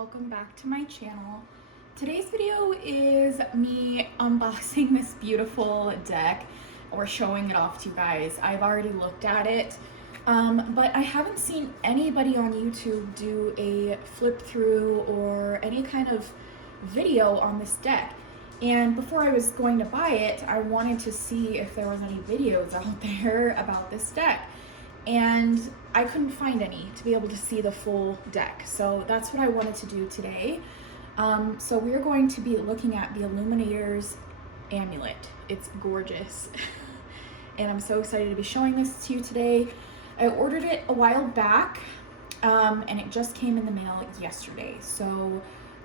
welcome back to my channel. Today's video is me unboxing this beautiful deck or showing it off to you guys. I've already looked at it, but I haven't seen anybody on YouTube do a flip through or any kind of video on this deck. And before I was going to buy it, I wanted to see if there was any videos out there about this deck. And I couldn't find any to be able to see the full deck. So that's what I wanted to do today. So we're going to be looking at the Illuminators Amulet. It's gorgeous. And I'm so excited to be showing this to you today. I ordered it a while back, and it just came in the mail yesterday. So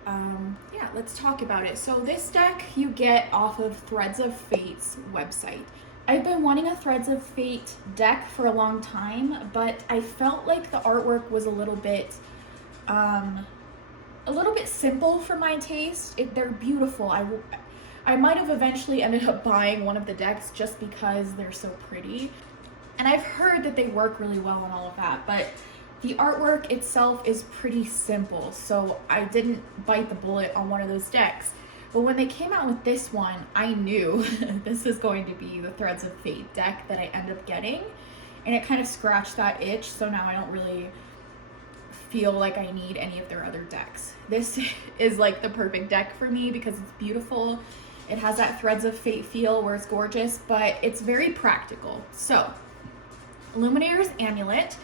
yeah, let's talk about it. So this deck you get off of Threads of Fate's website. I've been wanting a Threads of Fate deck for a long time, but I felt like the artwork was a little bit simple for my taste. They're beautiful. I might have eventually ended up buying one of the decks just because they're so pretty. And I've heard that they work really well and all of that, but the artwork itself is pretty simple, so I didn't bite the bullet on one of those decks. But when they came out with this one, I knew this is going to be the Threads of Fate deck that I end up getting. And it kind of scratched that itch, so now I don't really feel like I need any of their other decks. This is like the perfect deck for me because it's beautiful. It has that Threads of Fate feel where it's gorgeous, but it's very practical. So, Illuminators Amulet.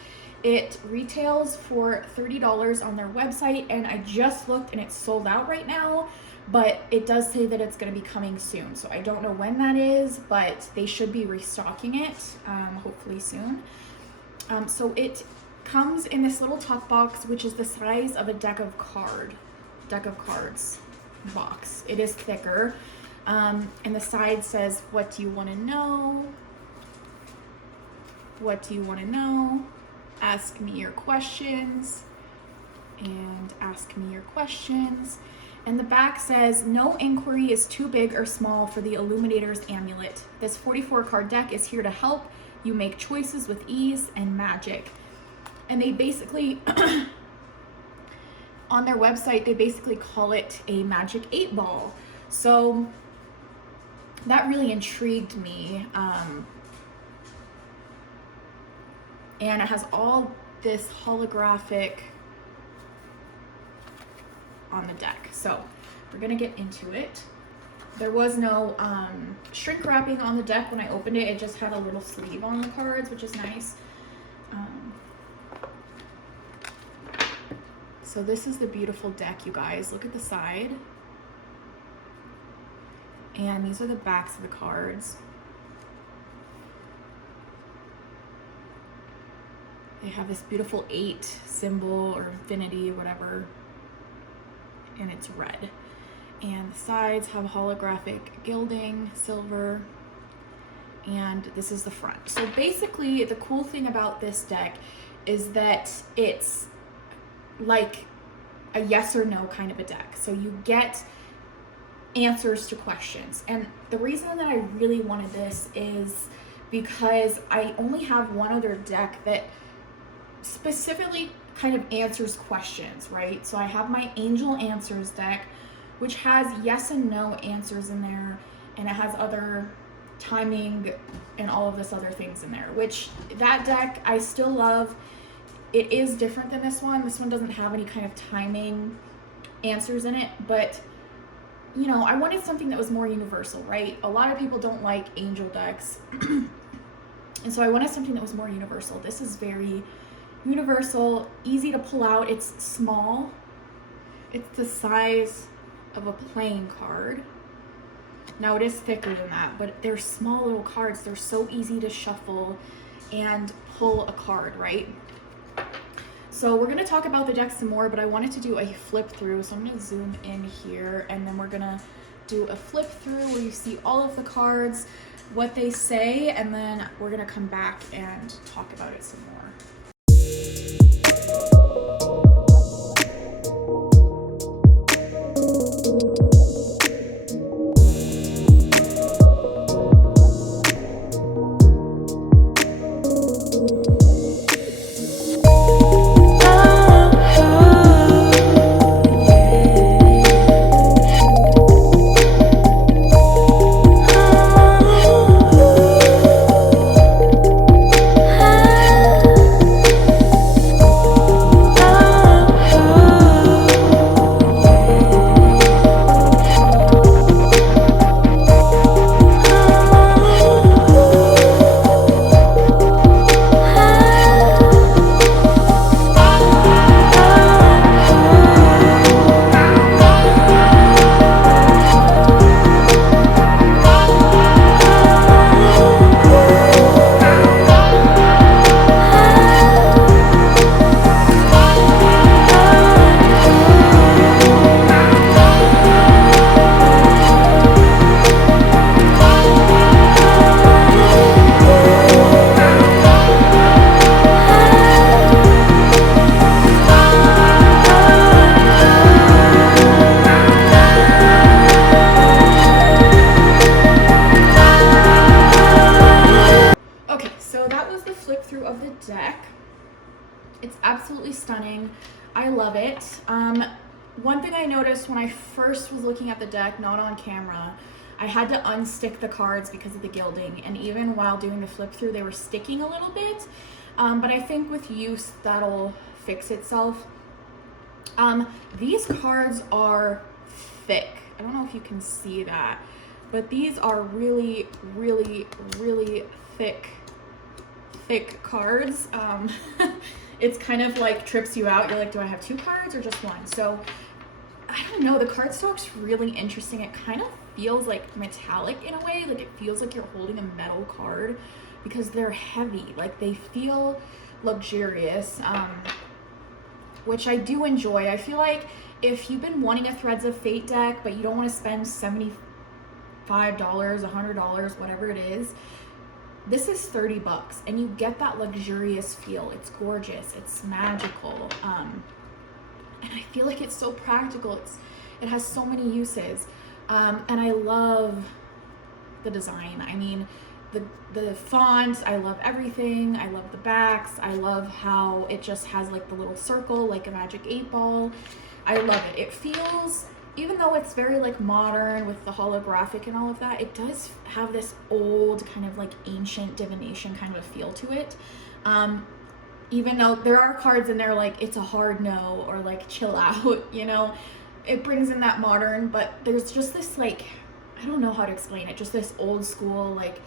It retails for $30 on their website, and I just looked and it's sold out right now. But it does say that it's going to be coming soon, so I don't know when that is, but they should be restocking it hopefully soon. So it comes in this little top box, which is the size of a deck of cards box. It is thicker, and the side says, "What do you want to know? What do you want to know? Ask me your questions," and ask me your questions. And the back says, "No inquiry is too big or small for the Illuminators Amulet. This 44 card deck is here to help you make choices with ease and magic." And they basically, on their website, they basically call it a magic 8-ball. So that really intrigued me. And it has all this holographic on the deck. So we're gonna get into it. There was no shrink wrapping on the deck when I opened it. It just had a little sleeve on the cards, which is nice. So this is the beautiful deck, you guys. Look at the side. And these are the backs of the cards. They have this beautiful 8 symbol or infinity, whatever. And it's red. And the sides have holographic gilding, silver, and this is the front. So basically, the cool thing about this deck is that it's like a yes or no kind of a deck. So you get answers to questions. And the reason that I really wanted this is because I only have one other deck that specifically kind of answers questions, right? So I have my Angel Answers deck, which has yes and no answers in there, and it has other timing and all of this other things in there, which that deck I still love. It is different than this one. This one doesn't have any kind of timing answers in it, but you know, I wanted something that was more universal, right? A lot of people don't like angel decks. And so I wanted something that was more universal. This is very universal, easy to pull out. It's small. It's the size of a playing card. Now it is thicker than that, but they're small little cards. They're so easy to shuffle and pull a card, right? So we're gonna talk about the deck some more, but I wanted to do a flip through. So I'm gonna zoom in here, and then we're gonna do a flip through where you see all of the cards, what they say, and then we're gonna come back and talk about it some more. So that was the flip through of the deck. It's absolutely stunning. I love it. One thing I noticed when I first was looking at the deck, not on camera, I had to unstick the cards because of the gilding, and even while doing the flip through, they were sticking a little bit. But I think with use, that'll fix itself. These cards are thick. I don't know if you can see that, but these are really, really, really thick cards. It's kind of like trips you out. You're like, do I have 2 cards or just 1? So I don't know, the cardstock's really interesting. It kind of feels like metallic in a way, like it feels like you're holding a metal card because they're heavy, like they feel luxurious, which I do enjoy. I feel like if you've been wanting a Threads of Fate deck but you don't want to spend $75, $100, whatever it is, this is $30 and you get that luxurious feel. It's gorgeous, it's magical, and I feel like it's so practical. It has so many uses, and I love the design. I mean, the font, I love everything. I love the backs. I love how it just has like the little circle, like a magic 8-ball. I love it. It feels, even though it's very like modern with the holographic and all of that, it does have this old kind of like ancient divination kind of feel to it. Even though there are cards in there like it's a hard no or like chill out, you know, it brings in that modern, but there's just this like, I don't know how to explain it, just this old school, like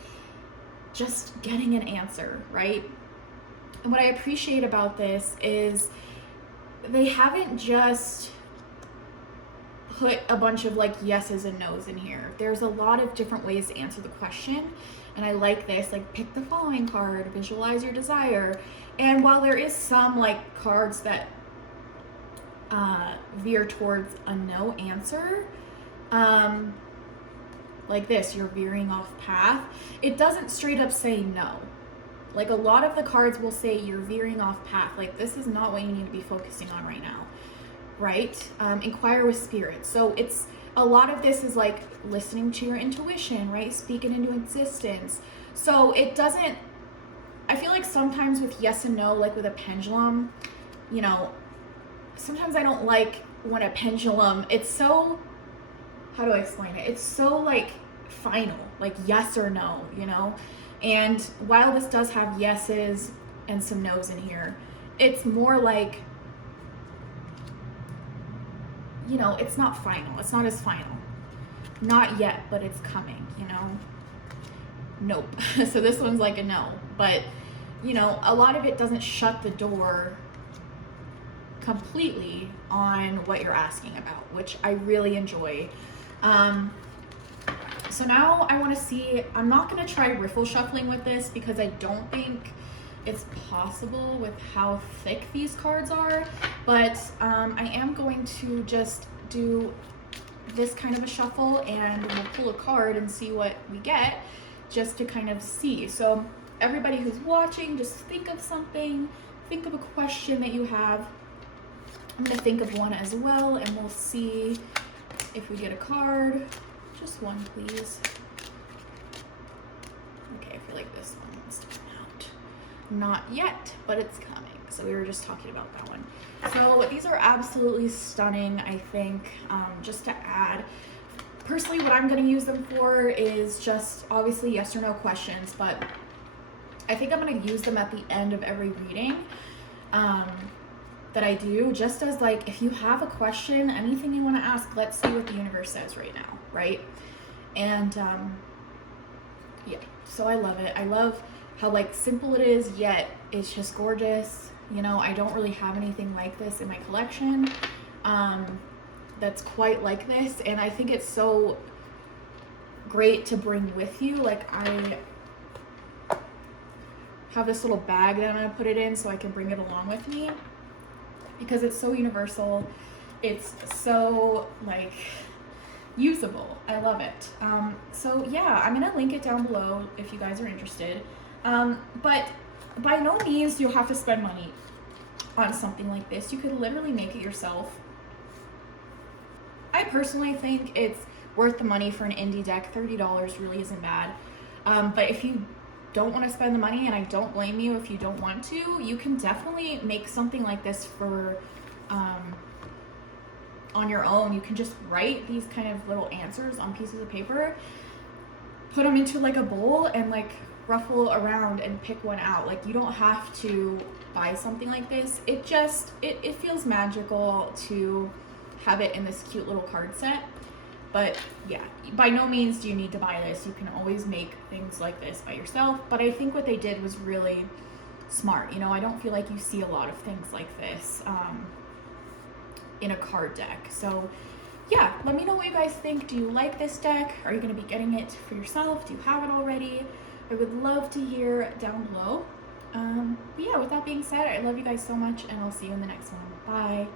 just getting an answer, right? And what I appreciate about this is they haven't just put a bunch of like yeses and nos in here. There's a lot of different ways to answer the question, and I like this, like pick the following card, visualize your desire. And while there is some like cards that veer towards a no answer, like this, you're veering off path, it doesn't straight up say no. Like a lot of the cards will say you're veering off path, like this is not what you need to be focusing on right now, right? Inquire with spirit. So it's, a lot of this is like listening to your intuition, right? Speak it into existence. So it doesn't, I feel like sometimes with yes and no, like with a pendulum, you know, sometimes I don't like when a pendulum, it's so, how do I explain it? It's so like final, like yes or no, you know? And while this does have yeses and some no's in here, it's more like, you know, it's not final. It's not as final. Not yet, but it's coming, you know? Nope. So this one's like a no. But, you know, a lot of it doesn't shut the door completely on what you're asking about, which I really enjoy. So now I want to see, I'm not going to try riffle shuffling with this because I don't think it's possible with how thick these cards are, but I am going to just do this kind of a shuffle and we'll pull a card and see what we get, just to kind of see. So everybody who's watching, just think of something, think of a question that you have. I'm going to think of one as well, and we'll see if we get a card. Just one, please. Okay, I feel like this one wants to come out. Not yet, but it's coming. So we were just talking about that one. So these are absolutely stunning, I think. Just to add, personally, what I'm going to use them for is just obviously yes or no questions, but I think I'm going to use them at the end of every reading that I do, just as like, if you have a question, anything you want to ask, let's see what the universe says right now, right? And yeah, so I love it. I love how like simple it is, yet it's just gorgeous. You know, I don't really have anything like this in my collection that's quite like this, and I think it's so great to bring with you. Like, I have this little bag that I'm going to put it in so I can bring it along with me, because it's so universal. It's so like usable. I love it. So yeah, I'm gonna link it down below if you guys are interested. But by no means do you have to spend money on something like this. You could literally make it yourself. I personally think it's worth the money for an indie deck. $30 really isn't bad. But if you don't want to spend the money, and I don't blame you if you don't want to, you can definitely make something like this for on your own. You can just write these kind of little answers on pieces of paper, put them into like a bowl, and like ruffle around and pick one out. Like, you don't have to buy something like this. It just, it feels magical to have it in this cute little card set. But yeah, by no means do you need to buy this. You can always make things like this by yourself. But I think what they did was really smart. You know, I don't feel like you see a lot of things like this in a card deck. So yeah, let me know what you guys think. Do you like this deck? Are you going to be getting it for yourself? Do you have it already? I would love to hear down below. But yeah, with that being said, I love you guys so much, and I'll see you in the next one. Bye.